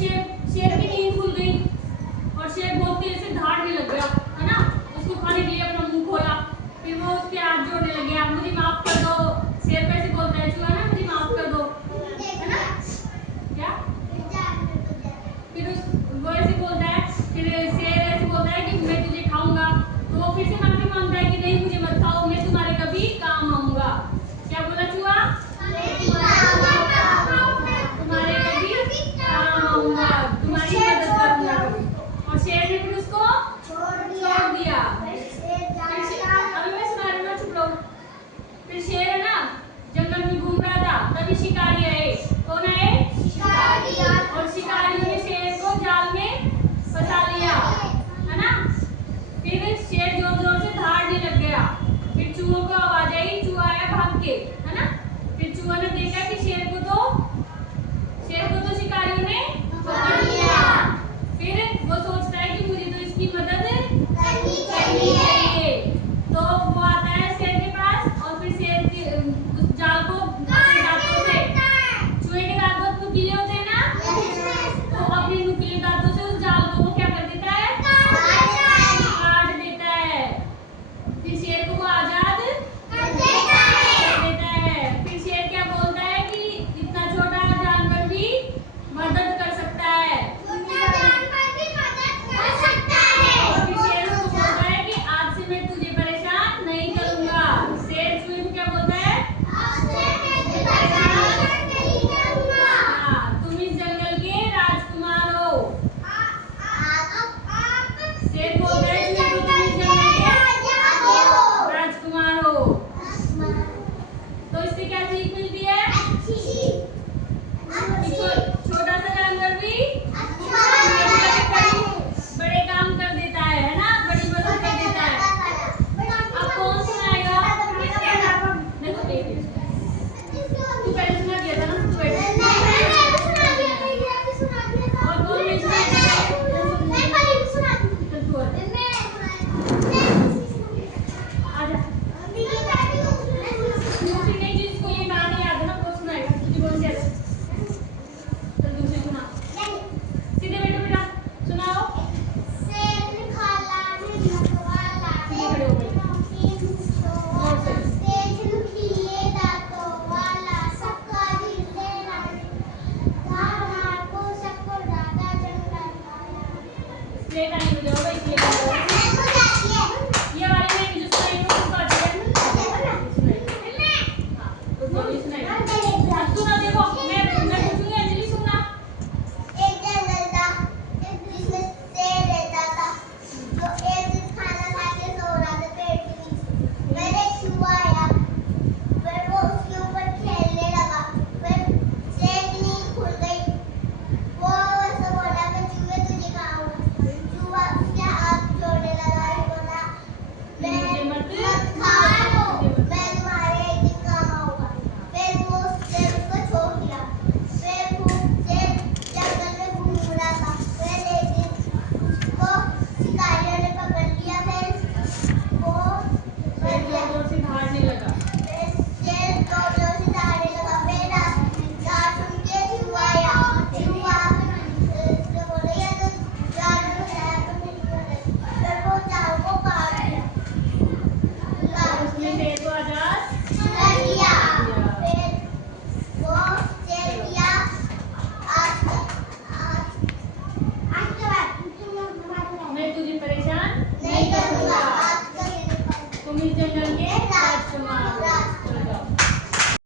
शेर की नींद खुल गई और शेर बहुत तेज से दहाड़ने लग गया, है ना। उसको खाने के लिए अपना मुंह खोला, फिर वो उसके हाथ जोड़ने लगे, आप मुझे माफ कर दो। शेर कैसे बोलता है चूहा ना, मुझे माफ कर दो, है ना। क्या फिर वो ऐसे बोलता है, फिर शेर ऐसे बोलता है कि मैं तुझे खाऊंगा। तो वो फिर से माफी मांगता है कि नहीं मुझे मत खाओ, मैं तुम्हारे कभी काम आऊंगा। क्या बोला चूहा? तुम्हारे कभी काम आऊंगा, तुम्हारी मदद करूंगा। और शेर ने फिर उसको छोड़ दिया। अभी मैं सुना रही हूँ, चुप रहो। फिर शेर है ना जंगल में घूम रहा था, तभी शिकारी आए। कौन आए? शिकारी। और शिकारियों ने शेर को जाल में फंसा लिया, है ना। फिर शेर जोर जोर से दहाड़ने लग गया। फिर चूहों को आवाज आई, चूहा आया भाग के, है ना। फिर चूहा ने देखा कि शेर को तो शिकारियों ने पकड़ लिया। फिर वो सोचता है कि मुझे तो इसकी मदद करनी चाहिए। तो वो आता है शेर के पास और फिर शेर के उस जाल को अपने दांतों से, चूहे के दांत बहुत नुकीले होते हैं ना, तो अपने नुकीले दांतों से उस जाल को वो क्या कर देता है? काट देता है। फिर शेर को वो आजाद कर देता है। फिर शेर क्या बोलता है कि इतना छोटा जानवर भी मदद कर सकता है। फिर शेर उसको बोलता है कि आज से मैं तुझे परेशान नहीं करूंगा। शेर चूहे को क्या बोलता है? हाँ, तुम इस जंगल के राजकुमार हो। शेर बोलता है चूहे को तुम इस जंगल के राजकुमार हो। तो इससे क्या सीख मिलती है? छोटा सा जानवर भी बड़े काम कर देता है ना, बड़ी मदद कर देता है। अब कौन सुनाएगा? देखो तू पहले सुना दिया था ना, तू बैठ। और कौन नहीं सुनाएगा? आजा। दूसरी नहीं, जिसको ये गाने याद है ना वो सुनाएगा। तुझे कौन सी याद है? चल दूसरी सुना। सीधे बैठो बेटा, सुनाओ। सीधे खड़े हो गए। और से प्लेट आने हो जाओ भाई, प्लेट आ जाओ। ये वाली नहीं जो सुनाई वो उसको आती है। हाँ, तो दोनों सुनाई। अब सुना, देखो मैं पूछूंगी, अंजलि सुनना। एक जंगल था जिसमें शेर रहता था, जो एक दिन खाना खा के सो रहा था पेड़ के नीचे। फिर एक चूहा आया, फिर वो उसके ऊपर खेलने लगा। फिर शेर की नींद खुल गई। वो उससे बोला मैं चूहे तुझे खाऊंगा। चूहा उसके हाथ जोड़ने लगा और बोला मैं मत खा लो, मैं तुम्हारे एक दिन काम आऊंगा। फिर वो शेर उसको छोड़ दिया। फिर वो शेर जंगल में घूम रहा था। फिर एक दिन उसको शिकारियों ने पकड़ लिया। फिर वो शेर जोर से दहाड़ने लगा। शेर जोर से दहाड़ने लगा। फिर रात सुन के चूहा आया। चूहा उसने बोला ये तो जानवर है, तुम नहीं बोले। फिर वो जाल को काट दिया। उसने शेर को आजाद कर दिया। फिर वो शेर किया आज के बाद मैं तुझे परेशान नहीं करूंगा। आज तुम इस जंगल के राजकुमार हो।